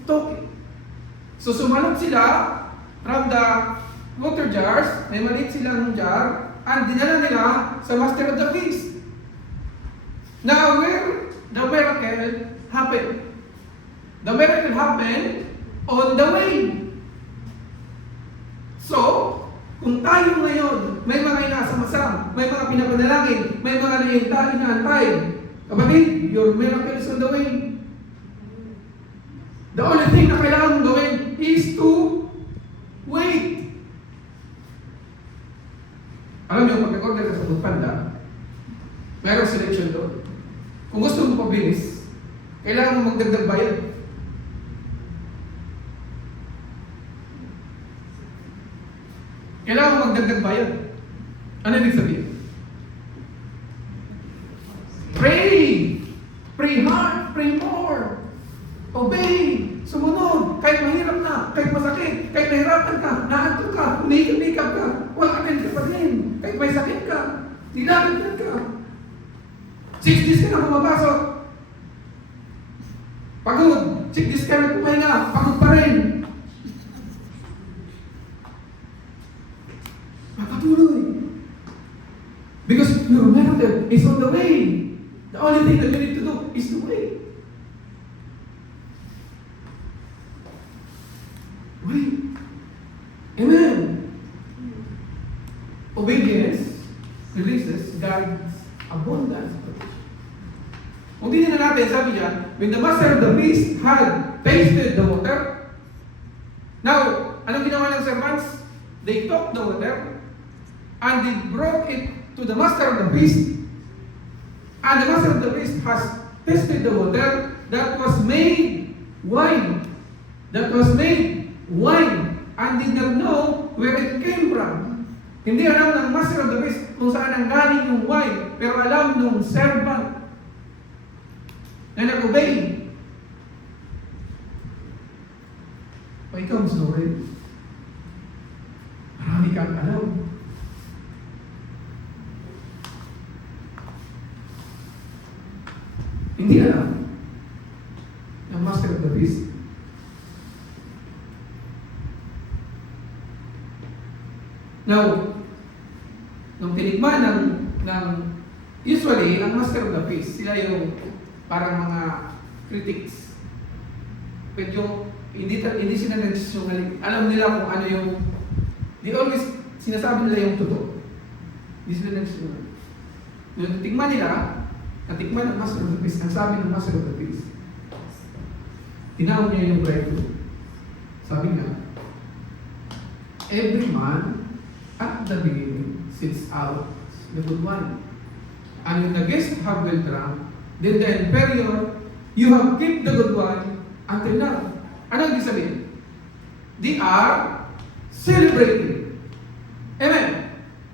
took it. So sumalot sila from the water jars, may maliit silang jar, and dinala nila sa master of the feast. Now where the miracle happened? The miracle happened on the way. So, kung tayo ngayon, may mga inaasam-asam, may mga pinapanalangin, may mga inaantay, kapatid, your miracle is on the way. The only thing na kailangan mong gawin is to wait. Alam niyo, pag nag-order ka sa Foodpanda, mayroong selection doon. Kung gusto mo pabilis, kailangan mo magdagdag bayad. Kailangan mo magdagdag bayad. Ano ibig sabihin? Pray! Pray hard! Pray more! Obey! Sumunod! Kahit mahirap na, kahit masakit, kahit nahirapan ka, naantok ka, umikap-ikap ka, wala ka pa rin. Kahit may sakit ka, nilagan ka. 6 days ka na pumapasok. Pagod. 6 days ka na pumahinga, pagod pa rin. Magpatuloy. Because your miracle is on the way. The only thing that you need to do is to wait. Wait. Amen. Obedience releases God's abundance. Kung tingnan natin, sabi niya, when the master of the feast had tasted the water, now, anong ginawa ng servants? They took the water and they brought it to the master of the feast. And the master of the feast has tasted the water that was made wine. That was made wine. And did not know where it came from. Hindi alam ng master of the feast kung saan ang galing yung wine. Pero alam ng servant na nag-obey. O ikaw, Miss Lauren, marami kang alam. Hindi alam ng master of the feast. Now, nung tinikman ng usually, ang master of the feast, sila yung parang mga critics. Medyo, hindi sila nagsisungaling. Alam nila kung ano yung, they always, sinasabi nila yung totoo. Hindi sila nagsisungaling. Yung natikman nila, natikman ng Master of the Feast, ang sabi ng Master of the Feast, tinawag niya yung breakthrough. Sabi niya, every man at the beginning sits out the good wine. And when the guests have well drunk, then the inferior, you have kept the good wine until now. Ano ibig sabihin? They are celebrating. Amen.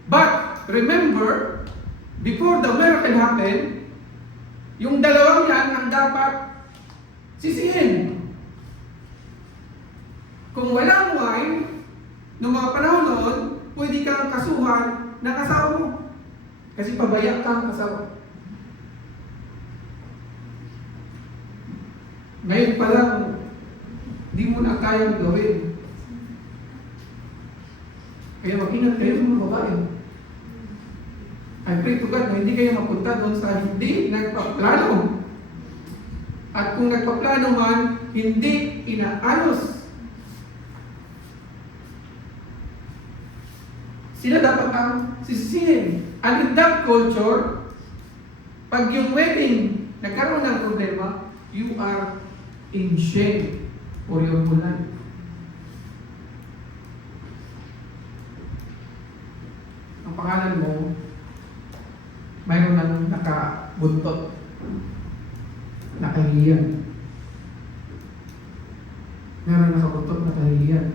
But remember, before the miracle happened, yung dalawang yan ang dapat sisihin. Kung walang wine, noong mga panahon noon, pwede kang kasuhan ng asawa mo. Kasi pabaya ka ang asawa. Ngayon pa lang, hindi mo na kayang gawin. Kaya mag-ingat kayo sa mga babae. I pray to God na hindi kayo mapunta doon sa hindi nagpaplano. At kung nagpaplano man, hindi inaanos. Sila dapat ang sisisihin. And in that culture, pag yung wedding nagkaroon ng problema, you are in shame for your whole life. Ang pangalan mo, mayroon nang nakabuntot, nakahiyan. Meron nakabuntot, nakahiyan.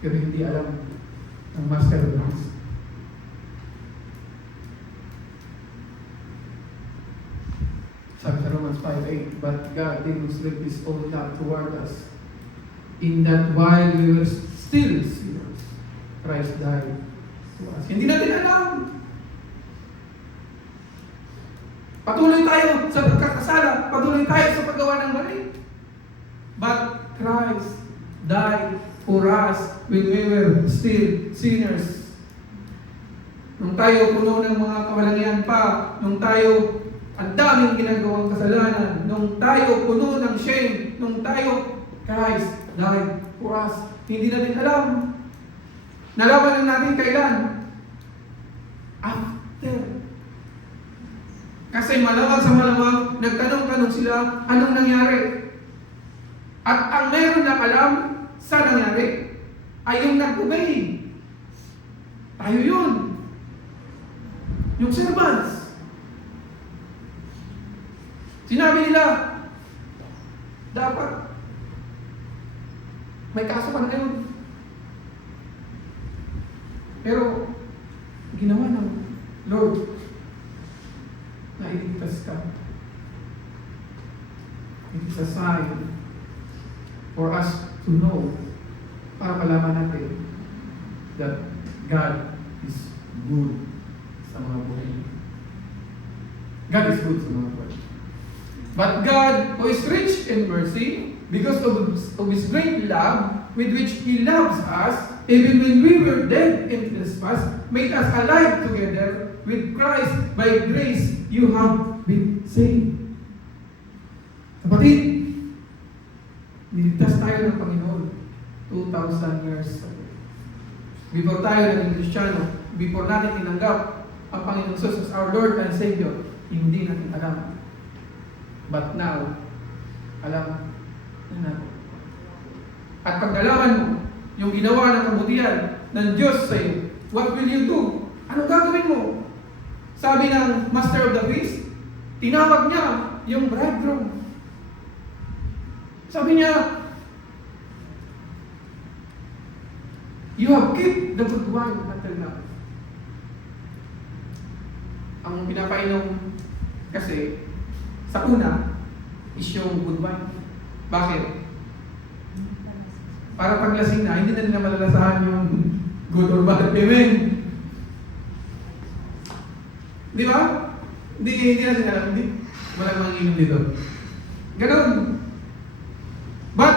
Pero hindi alam ng Master of the Feast. Sabi sa Romans 5:8, but God demonstrated His own love toward us, in that while we were still sinners, Christ died to us. Hindi natin alam. Patuloy tayo sa pagkakasala, patuloy tayo sa paggawa ng mali. But Christ died for us when we were still sinners. Nung tayo puno ng mga kawalangian pa, nung tayo ang daming ginagawang kasalanan, nung tayo puno ng shame, nung tayo, Christ died for us. Hindi natin alam. Nalaman lang natin kailan? After. Kasi malamang sa malamang, nagtanong-tanong sila, anong nangyari? At ang meron na alam sa nangyari, ay yung nag-obey. Tayo yun. Yung servants. Sinabi nila, dapat may kaso ka na ngayon. Pero, ginawa ng Lord na iligtas ka. It is a sign for us to know, para malaman natin that God is good sa mga buhay. God is good sa mga buhay. But God, who is rich in mercy, because of His great love with which He loves us, even when we were dead in trespass, made us alive together with Christ. By grace, you have been saved. Kapatid, niligtas tayo ng Panginoon 2,000 years ago. Before tayo naging Kristiyano, before natin tinanggap ang Panginoon Jesus as our Lord and Savior, hindi natin alam. But now, alam na natin. At pag nalaman mo yung ginawa ng kabutihan ng Diyos sa iyo, what will you do? Anong gagawin mo? Sabi ng Master of the Feast, tinawag niya yung bridegroom. Sabi niya, you have kept the good wine until now. Ang pinapainom kasi sa una is yung good wine. Bakit? Para paglasing na, hindi na nila malalasahan yung good or bad. Amen? Di ba? Hindi natin alam. Hindi. Walang manginom dito. Ganon. But,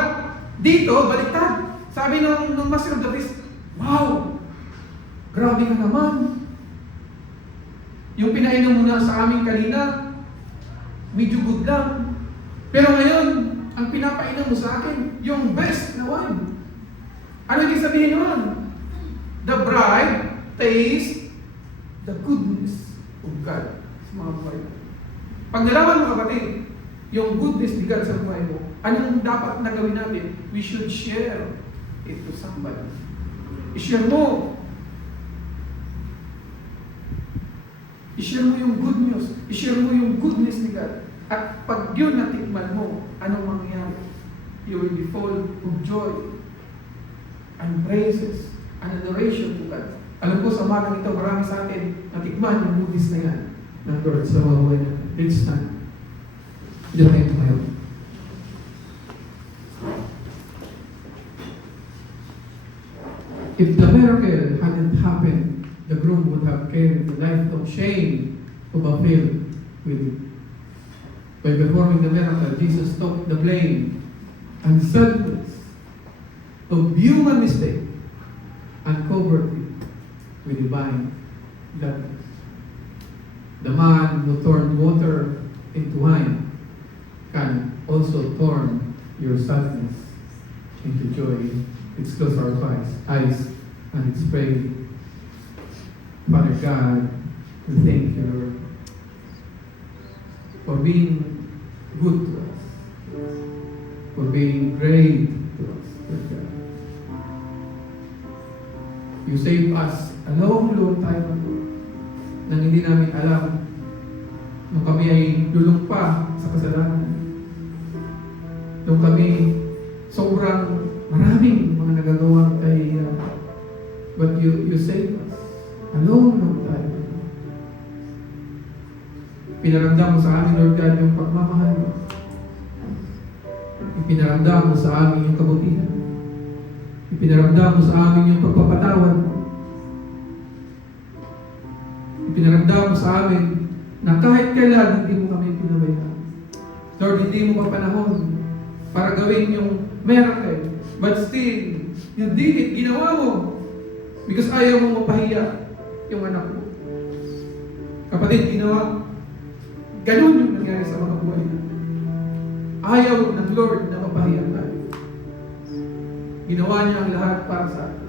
dito, baliktad. Sabi ng Master of the Feast, wow! Grabe ka naman. Yung pinainom mo na sa amin kanina, medyo good lang. Pero ngayon, ang pinapainom mo sa akin, yung best na wine. Ano ibig sabihin naman? The bride tastes the goodness of God sa mga buhay mo. Pag nalaman mo, kapatid, yung goodness ni God sa buhay mo, anong dapat na gawin natin? We should share it to somebody. I-share mo. I-share mo yung good news. I-share mo yung goodness ni God. At pag yun natikman mo, anong mangyayari? You will be full of joy and praises and adoration to God. Alam ko, sa umagang ito, marami sa atin natikman yung goodness na yan ng Lord sa mga buhay natin. Let's stand. Diyan tayo tumayo. If the miracle hadn't happened, the groom would have carried the life of shame of a field with him. By performing the miracle, Jesus took the blame and sadness of human mistake and covered it with divine gladness. The man who turned water into wine can also turn your sadness into joy. Let's close our eyes and let's pray. Father God, we thank you, Lord, for being good to us, for being great to us, Lord God. You saved us a long time ago nang hindi namin alam nung kami ay lulong pa sa kasalanan. Nung kami sobrang maraming mga nagagawang kahihiyan. But you saved us a long time ago. Pinaramdam mo sa amin, Lord God, yung pagmamahal mo. Ipinaramdam mo sa amin yung kabutihan. Ipinaramdam mo sa amin yung pagpapatawad mo. Ipinaramdam mo sa amin na kahit kailan hindi mo kami pinabayaan. Lord, hindi mo pa panahon para gawin yung miracle. But still, you did it. Ginawa mo. Because ayaw mo mapahiya yung anak mo. Kapatid, ginawa. Ganun yung nangyari sa mga buhay natin. Ayaw ng Lord na mapahiya tayo. Ginawa niya ang lahat para sa atin.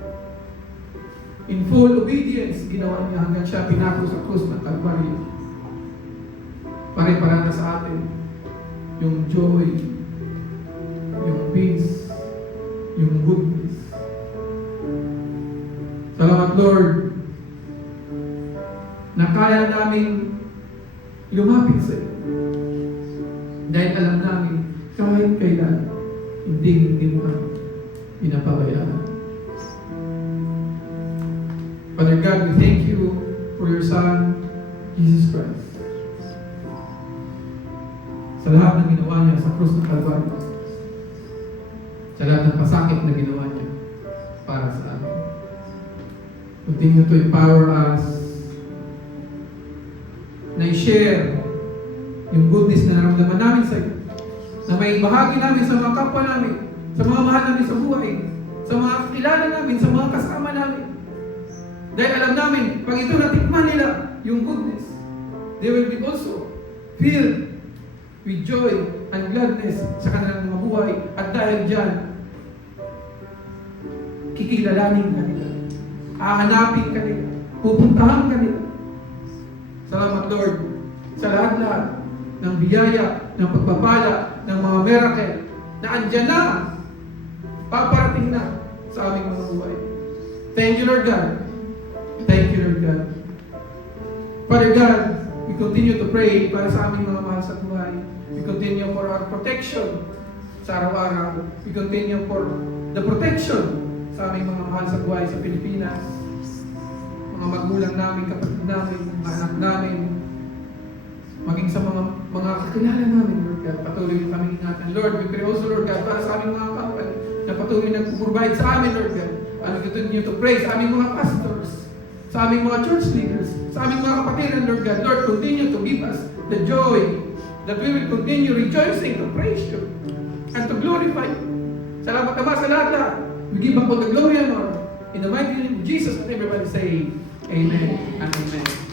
In full obedience, ginawa niya hanggang siya pinako sa krus ng Kalbaryo. Pare-para na sa atin yung joy, yung peace, yung goodness. Salamat, Lord, na kaya namin lumapit sa iyo. Dahil alam namin, kahit kailan, hindi mo kami pinapabayaan. Father God, we thank you for your Son, Jesus Christ. Sa lahat ng ginawa niya sa krus ng Kalbaryo. Sa lahat ng pasakit na ginawa niya para sa amin. Continue to empower us na i-share yung goodness na naramdaman namin sa iyo. Na may bahagi namin sa mga kapwa namin, sa mga mahal namin sa buhay, sa mga kilala namin, sa mga kasama namin. Dahil alam namin, pag ito natikman nila, yung goodness, they will be also filled with joy and gladness sa kanilang mga buhay. At dahil dyan, kikilalanin ka nila. Hahanapin ka nila. Pupuntahan ka nila. Salamat, Lord, sa lahat-lahat ng biyaya, ng pagpapala, ng mga miracle na andyan na, paparating na sa aming mga buhay. Thank you, Lord God. Thank you, Lord God. Father God, we continue to pray para sa aming mga mahal sa buhay. We continue for our protection sa araw-araw. We continue for the protection sa aming mga mahal sa buhay sa Pilipinas. Mga magulang namin, kapatid namin, mga anak namin, maging sa mga kakilala namin, Lord God. Patuloy yung kami ingatan. Lord, we pray also, Lord God, para sa aming mga kapatid na patuloy nag-provide sa amin, Lord God. And we continue to pray sa aming mga pastors, sa aming mga church leaders, sa aming mga kapatiran, Lord God. Lord, continue to give us the joy that we will continue rejoicing to praise you and to glorify you. Salamat naman sa lahat-lahat. We give up all the glory and honor. In the mighty name of Jesus, and everybody say, Amen and Amen.